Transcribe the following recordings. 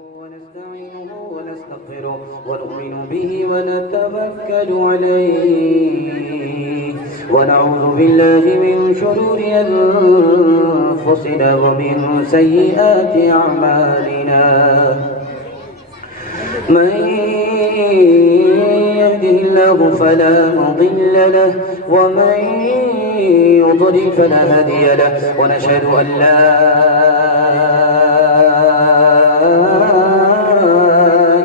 ونستعينه ونستغفره ونؤمن به ونتوكل عليه ونعوذ بالله من شرور أنفسنا ومن سيئات أعمالنا من يهده الله فلا مضل له ومن يضلل فلا هادي له ونشهد أن لا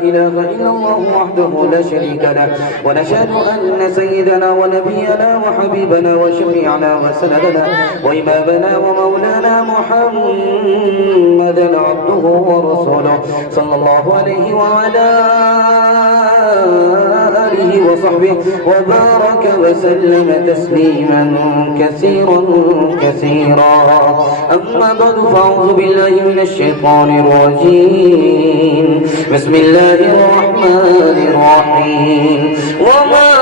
إله إلا الله وحده لا شريك له ونشهد أن سيدنا ونبينا وحبيبنا وشفيعنا وسندنا وإمامنا ومولانا محمدا عبده ورسوله صلى الله عليه وعلى آله وصحبه وبارك وسلم تسليما كثيرا كثيرا أما بعد فأعوذ بالله من الشيطان الرجيم بسم الله الرحمن الرحيم وما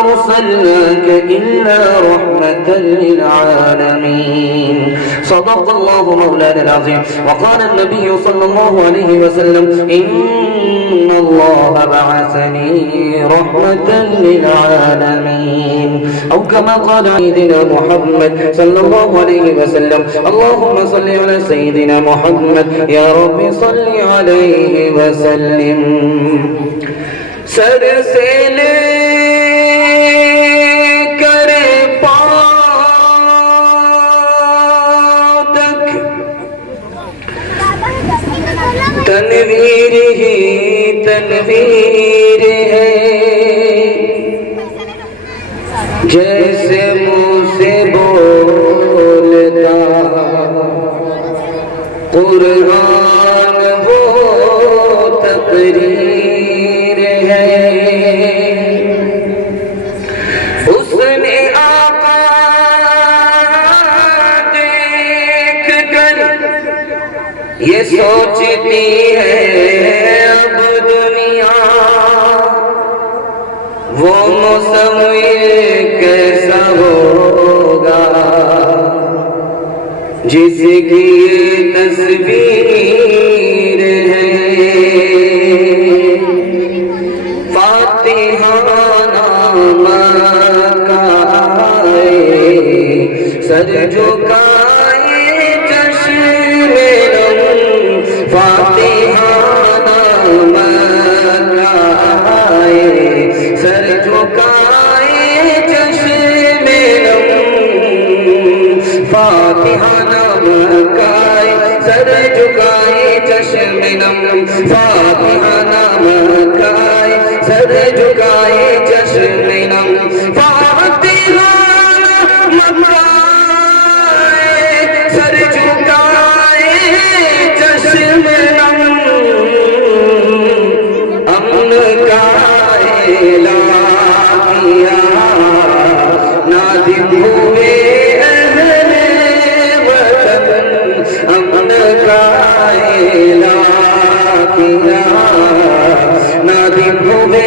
أرسلناك إلا رحمة للعالمين صدق الله مولانا العظيم وقال النبي صلى الله عليه وسلم إن الله بعثني رحمة للعالمين أو كما قال سيدنا محمد صلى الله عليه وسلم اللهم صل على سيدنا محمد يا رب صل عليه وسلم سر سے لے کر پاؤں تک تنویر ہی تنویر ہے جیسے منہ سے بولتا قرآن وہ تقریر ہے اس نے آقا دیکھ کر یہ سوچتی ہے اب دنیا وہ مصور کیسا ہوگا جس کی تصویر ہے فاتحہ نامہ کائے سر جھکائے چشم نم فاتحہ نامہ کائے سر جھکائے چشم نم فاتحہ نمکائے سر جھکائے چشم نم فاتحہ نمکائے سر جھکائے چشم نم فاتحہ نمکائے سر جھکائے چشم نم امن کا اعلان کیا نادم ہوئے امن کا اعلان کیا نادم ہوئے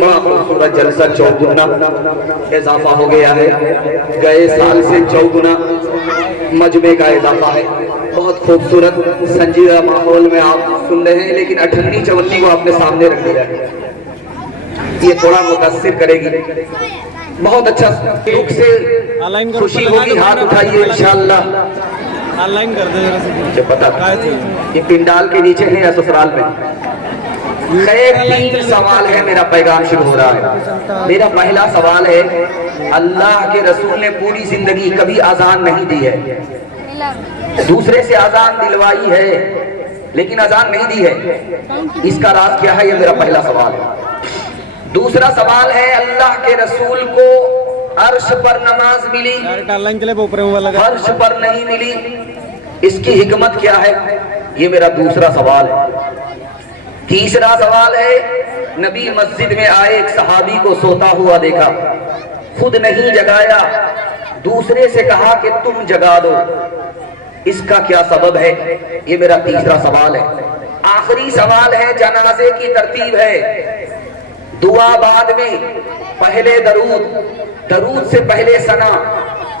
بڑا خوبصورت جلسہ چوگنا اضافہ ہو گیا ہے گئے سال سے چوگنا مجمع کا اضافہ ہے بہت خوبصورت سنجیدہ ماحول میں آپ سن رہے ہیں لیکن 58-54 کو آپ نے سامنے رکھ دیا ہے یہ تھوڑا متاثر کرے گی بہت اچھا دکھ سے خوشی ہوگی ہاتھ اٹھائیے انشاءاللہ آن لائن کر دے مجھے پتا یہ پنڈال کے نیچے ہے یا سسرال میں خیر 3 سوال ہے میرا پیغام شروع ہو رہا ہے میرا پہلا سوال ہے اللہ کے رسول نے پوری زندگی کبھی اذان نہیں دی ہے دوسرے سے اذان دلوائی ہے لیکن اذان نہیں دی ہے اس کا راز کیا ہے یہ میرا پہلا سوال ہے دوسرا سوال ہے اللہ کے رسول کو عرش پر نماز ملی عرش پر نہیں ملی اس کی حکمت کیا ہے یہ میرا دوسرا سوال ہے تیسرا سوال ہے نبی مسجد میں آئے ایک صحابی کو سوتا ہوا دیکھا خود نہیں جگایا دوسرے سے کہا کہ تم جگا دو اس کا کیا سبب ہے یہ میرا تیسرا سوال ہے آخری سوال ہے جنازے کی ترتیب ہے دعا بعد میں پہلے درود سے پہلے ثنا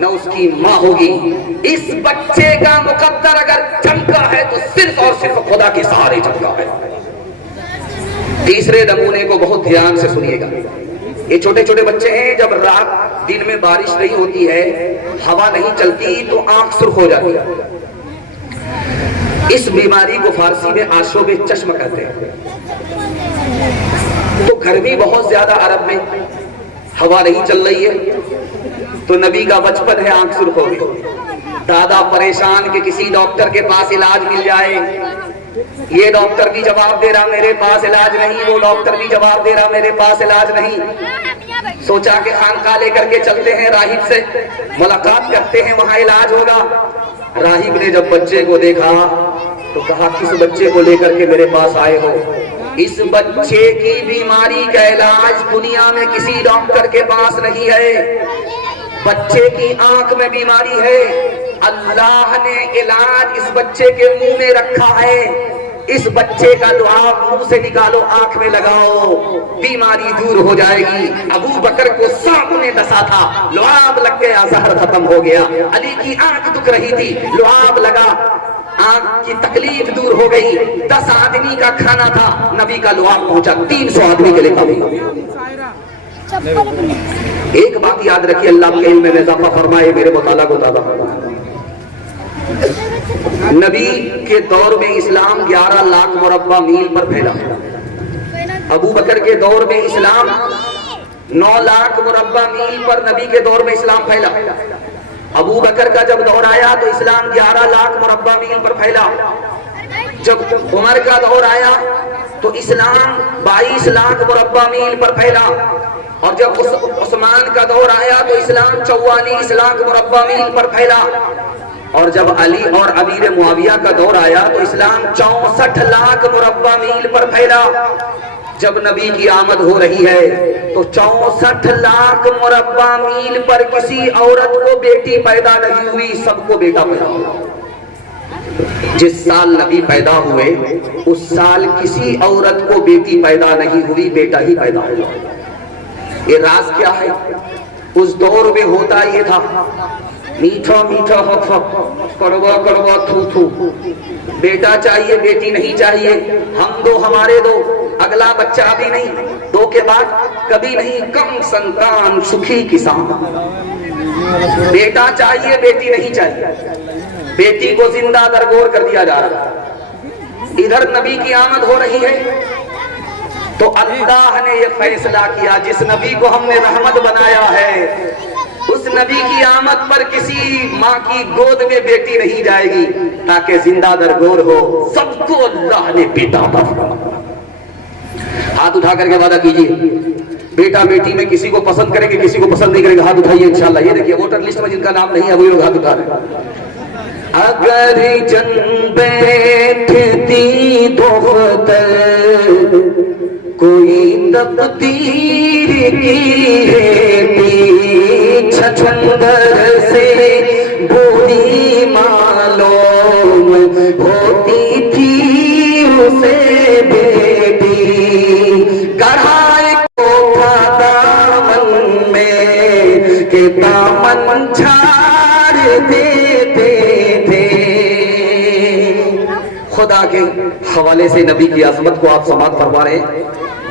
نہ اس کی ماں ہوگی. اس بچے کا مقدر اگر چمکا ہے تو صرف اور صرف خدا کے سہارے چمکا ہے. تیسرے نمونے کو بہت دھیان سے سنیے گا. یہ چھوٹے چھوٹے بچے ہیں، جب رات دن میں بارش نہیں ہوتی ہے، ہوا نہیں چلتی تو آنکھ سرخ ہو جاتی ہے. اس بیماری کو فارسی میں آشوب چشم کہتے ہیں. تو گرمی بہت زیادہ عرب میں، ہوا نہیں چل رہی ہے، تو نبی کا بچپن ہے، آنکھ سرخ ہو گئی. دادا پریشان کہ کسی ڈاکٹر کے پاس علاج مل جائے. یہ ڈاکٹر بھی جواب دے رہا میرے پاس علاج نہیں، وہ ڈاکٹر بھی جواب دے رہا میرے پاس علاج نہیں. سوچا کہ خانقاہ لے کر کے چلتے ہیں، راہب سے ملاقات کرتے ہیں، وہاں علاج ہوگا. راہب نے جب بچے کو دیکھا تو کہا کس بچے کو لے کر کے میرے پاس آئے ہو؟ اس بچے کی بیماری کا علاج دنیا میں کسی ڈاکٹر کے پاس نہیں ہے. بچے کی آنکھ میں بیماری ہے، اللہ نے علاج اس بچے کے منہ میں رکھا ہے. اس بچے کا لعاب منہ سے نکالو، آنکھ میں لگاؤ، بیماری دور ہو جائے گی. ابو بکر کو سانپ نے ڈسا تھا، لعاب لگ گیا، زہر ختم ہو گیا. علی کی آنکھ دکھ رہی تھی، لعاب لگا، آنکھ کی تکلیف دور ہو گئی. 10 آدمی کا کھانا تھا، نبی کا لعاب پہنچا 300 آدمی کے لیے کھا گیا. ایک بات یاد رکھیے، اللہ کے علم میں اضافہ فرمائے، میرے مطالعہ کو تازہ فرمائے. نبی کے دور میں اسلام 11 لاکھ مربع میل پر پھیلا. ابو بکر کے دور میں اسلام 9 لاکھ مربع میل پر نبی کے دور میں اسلام پھیلا. ابو بکر کا جب دور آیا تو اسلام 11 لاکھ مربع میل پر پھیلا. جب عمر کا دور آیا تو اسلام 22 لاکھ مربع میل پر پھیلا. اور جب عثمان کا دور آیا تو اسلام 44 لاکھ مربع میل پر پھیلا. اور جب علی اور امیر معاویہ کا دور آیا تو اسلام 64 لاکھ مربع میل پر پھیلا. جب نبی کی آمد ہو رہی ہے تو 64 لاکھ مربع میل پر کسی عورت کو بیٹی پیدا نہیں ہوئی، سب کو بیٹا پیدا ہوا. جس سال نبی پیدا ہوئے اس سال کسی عورت کو بیٹی پیدا نہیں ہوئی، بیٹا ہی پیدا ہوا. یہ راز کیا ہے؟ اس دور میں ہوتا یہ تھا، میٹھا میٹھا حق کڑوا کڑوا تھو تھو، بیٹا چاہیے بیٹی نہیں چاہیے، ہم دو ہمارے دو، اگلا بچہ بھی نہیں، 2 کے بعد کبھی نہیں، کم سنتان سکھی کسان. بیٹا چاہیے بیٹی نہیں چاہیے، بیٹی کو زندہ درگور کر دیا جا رہا. ادھر نبی کی آمد ہو رہی ہے تو اللہ نے یہ فیصلہ کیا، جس نبی کو ہم نے رحمت بنایا ہے اس نبی کی آمد پر کسی ماں کی گود میں بیٹی نہیں جائے گی تاکہ زندہ درگور ہو. سب کو اللہ نے بیٹا عطا فرمایا. ہاتھ اٹھا کر کے وعدہ کیجیے، بیٹا بیٹی میں کسی کو پسند کریں گے، کسی کو پسند نہیں کریں گے. ہاتھ اٹھائیے انشاءاللہ. یہ دیکھیے ووٹر لسٹ میں جن کا نام نہیں ہے وہی لوگ ہاتھ اٹھا رہے ہیں. اگر جن بیٹھتی دختر کوئی تقدیر کی ہے پیچھے چھندر سے بوری معلوم ہوتی تھی اسے بیٹی. گڑھائے کو تھا دامن میں کہ دامن جھاڑ دیتے تھے. خدا کے حوالے سے نبی کی عظمت کو آپ سماعت فرما رہے ہیں.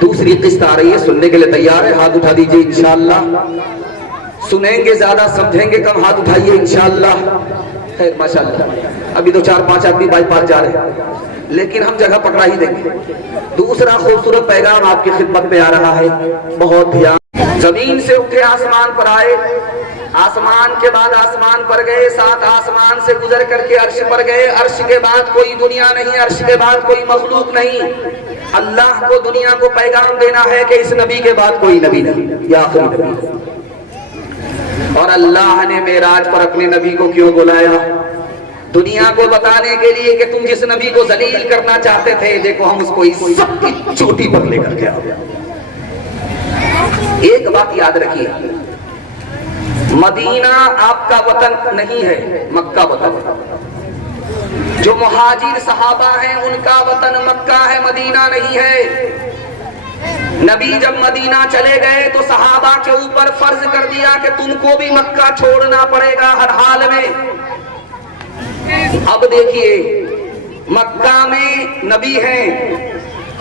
دوسری قسط آ رہی ہے، سننے کے لیے تیار ہے؟ ہاتھ اٹھا دیجئے انشاءاللہ. سنیں گے زیادہ، سمجھیں گے کم. ہاتھ اٹھائیے انشاءاللہ. خیر ماشاءاللہ. ابھی تو 4-5 آدمی بائی پاس جا رہے ہیں لیکن ہم جگہ پکڑا ہی دیں گے. دوسرا خوبصورت پیغام آپ کی خدمت میں آ رہا ہے، بہت دھیان. زمین سے اٹھے آسمان پر آئے، آسمان کے بعد آسمان پر گئے، 7 آسمان سے گزر کر کے عرش پر گئے. عرش کے بعد کوئی دنیا نہیں، عرش کے بعد کوئی مخلوق نہیں. اللہ کو دنیا کو پیغام دینا ہے کہ اس نبی کے بعد کوئی نبی نہیں، یا آخری نبی. اور اللہ نے معراج پر اپنے نبی کو کیوں بلایا؟ دنیا کو بتانے کے لیے کہ تم جس نبی کو ذلیل کرنا چاہتے تھے، دیکھو ہم اس کو سب کی چوٹی پر لے کر کے آئے. ایک بات یاد رکھیے، مدینہ آپ کا وطن نہیں ہے، مکہ وطن ہے. جو مہاجر صحابہ ہیں ان کا وطن مکہ ہے، مدینہ نہیں ہے. نبی جب مدینہ چلے گئے تو صحابہ کے اوپر فرض کر دیا کہ تم کو بھی مکہ چھوڑنا پڑے گا ہر حال میں۔ اب دیکھیے مکہ میں نبی ہیں،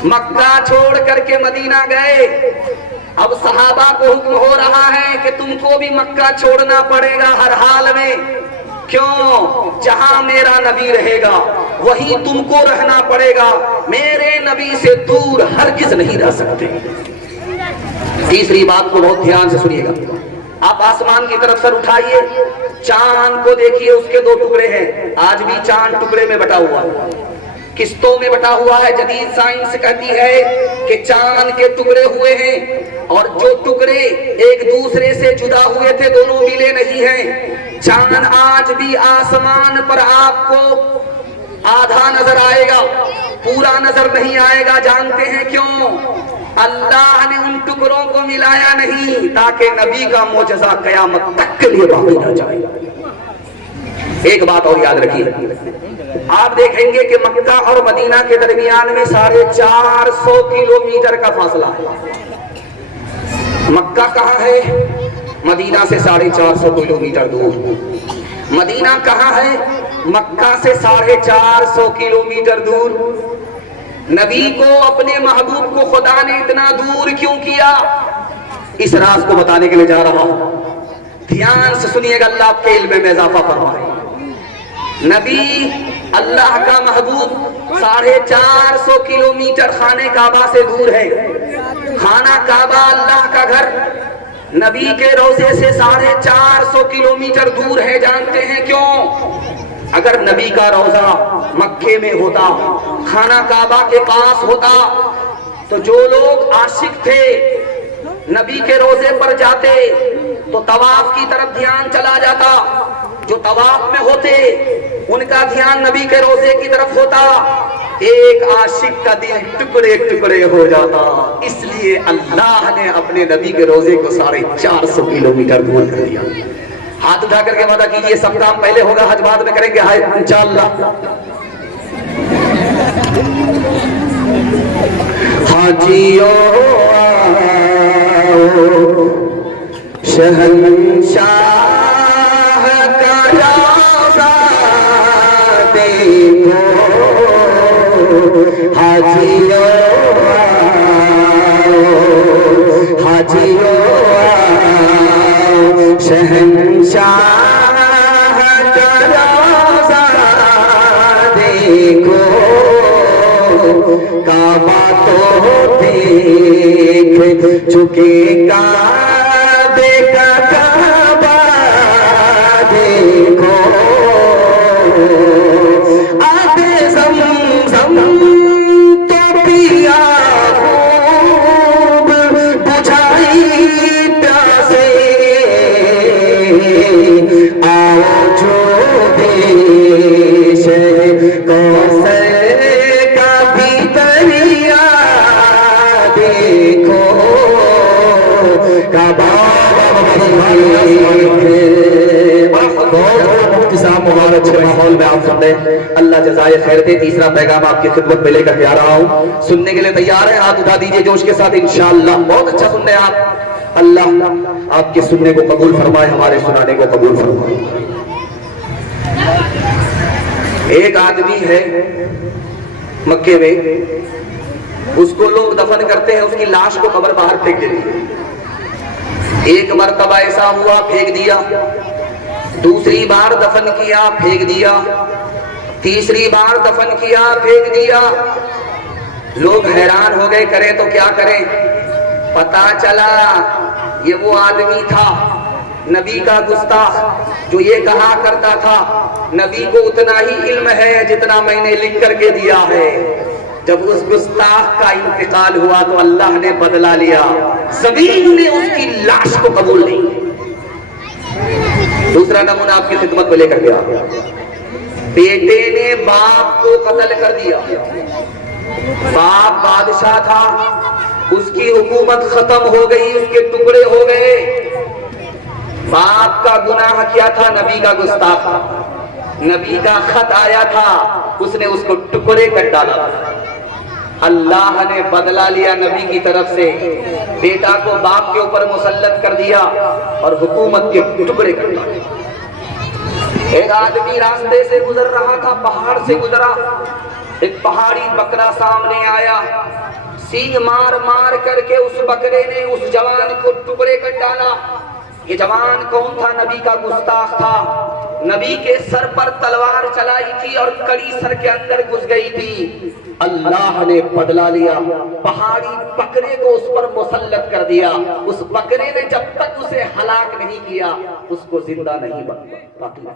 مکہ چھوڑ کر کے مدینہ گئے، اب صحابہ کو حکم ہو رہا ہے کہ تم کو بھی مکہ چھوڑنا پڑے گا ہر حال میں۔ کیوں؟ جہاں میرا نبی رہے گا وہیں تم کو رہنا پڑے گا، میرے نبی سے دور ہرگز نہیں رہ سکتے۔ تیسری بات کو بہت دھیان سے سنیے گا، آپ آسمان کی طرف سر اٹھائیے، چاند کو دیکھیے، اس کے دو ٹکڑے ہیں، آج بھی چاند ٹکڑے میں بٹا ہوا ہے، قسطوں میں بٹا ہوا ہے۔ جدید سائنس کہتی ہے کہ چاند کے ٹکڑے ہوئے ہیں، اور جو ٹکڑے ایک دوسرے سے جدا ہوئے تھے دونوں ملے نہیں ہیں۔ چاند آج بھی آسمان پر آپ کو آدھا نظر آئے گا، پورا نظر نہیں آئے گا۔ جانتے ہیں کیوں؟ اللہ نے ان ٹکڑوں کو ملایا نہیں تاکہ نبی کا معجزہ قیامت تک کے لیے باقی نہ جائے۔ ایک بات اور یاد رکھیے، آپ دیکھیں گے کہ مکہ اور مدینہ کے درمیان میں 450 کلومیٹر کا فاصلہ ہے۔ مکہ کہاں ہے؟ مدینہ سے 450 کلومیٹر دور۔ مدینہ کہاں ہے؟ مکہ سے 450 کلومیٹر دور۔ نبی کو، اپنے محبوب کو خدا نے اتنا دور کیوں کیا؟ اس راز کو بتانے کے لیے جا رہا ہوں، دھیان سے سنیے گا، اللہ آپ کے علم میں اضافہ فرمائے۔ نبی اللہ کا محبوب 450 کلومیٹر خانہ کعبہ سے دور ہے۔ خانہ کعبہ اللہ کا گھر نبی کے روضے سے 450 کلومیٹر دور ہے۔ جانتے ہیں کیوں؟ اگر نبی کا روضہ مکے میں ہوتا، خانہ کعبہ کے پاس ہوتا، تو جو لوگ عاشق تھے نبی کے روضے پر جاتے تو طواف کی طرف دھیان چلا جاتا، جو طواف میں ہوتے ان کا دھیان نبی کے روضے کی طرف ہوتا، ایک عاشق کا دل ٹکڑے ٹکڑے ہو جاتا۔ اس لیے اللہ نے اپنے نبی کے روضے کو 450 کلومیٹر دور کر دیا۔ ہاتھ اٹھا کر کے وعدہ کیجئے، سب کام پہلے ہوگا، حج بعد میں کریں گے، انشاءاللہ۔ حاجیو شہنشاہ کا روضہ دیکھو، حاجیو حاجیو شہنشاہ کا روضہ دیکھو، کعبہ تو دیکھ چکے کعبے کا کعبہ دیکھو، آب زمزم تو پیا خوب بجھائی پیاسے، آؤ جو دیش کوثر کا بھی دریا دیکھو، کعبہ مبارک سے ماحول میں آپ سن رہے ہیں، اللہ جزائے خیر دے۔ تیسرا پیغام آپ کی خدمت میں لے کر کے آ رہا ہوں، سننے کے لیے تیار ہیں؟ ہاتھ اٹھا دیجئے جوش کے ساتھ، انشاءاللہ بہت اچھا سن رہے ہیں آپ۔ اللہ آپ کے سننے کو قبول فرمائے، ہمارے سنانے کو قبول فرمائے۔ ایک آدمی ہے مکے میں، اس کو لوگ دفن کرتے ہیں، اس کی لاش کو قبر باہر پھینک دیتے ہیں۔ ایک مرتبہ ایسا ہوا، پھینک دیا، دوسری بار دفن کیا، پھینک دیا، تیسری بار دفن کیا، پھینک دیا۔ لوگ حیران ہو گئے، کریں تو کیا کریں؟ پتا چلا یہ وہ آدمی تھا نبی کا گستاخ جو یہ کہا کرتا تھا نبی کو اتنا ہی علم ہے جتنا میں نے لکھ کر کے دیا ہے۔ جب اس گستاخ کا انتقال ہوا تو اللہ نے بدلہ لیا، زمین نے اس کی لاش کو قبول نہیں۔ دوسرا نمونہ آپ کی خدمت میں لے کر گیا، بیٹے نے باپ کو قتل کر دیا۔ باپ بادشاہ تھا، اس کی حکومت ختم ہو گئی، اس کے ٹکڑے ہو گئے۔ باپ کا گناہ کیا تھا؟ نبی کا گستاخ تھا، نبی کا خط آیا تھا، اس نے اس کو ٹکڑے کر ڈالا۔ اللہ نے بدلہ لیا نبی کی طرف سے، بیٹا کو باپ کے اوپر مسلط کر دیا اور حکومت کے ٹکڑے کر دیا۔ ایک آدمی راستے سے گزر رہا تھا، پہاڑ سے گزرا، ایک پہاڑی بکرا سامنے آیا، سینگ مار مار کر کے اس بکرے نے اس جوان کو ٹکڑے کر ڈالا۔ یہ جوان کون تھا؟ نبی کا گستاخ تھا، نبی کے سر پر تلوار چلائی تھی اور کڑی سر کے اندر گھس گئی تھی۔ اللہ نے بدلہ لیا، پہاڑی بکرے کو اس پر مسلط کر دیا۔ اس بکرے نے جب تک اسے ہلاک نہیں کیا اس کو زندہ نہیں باقی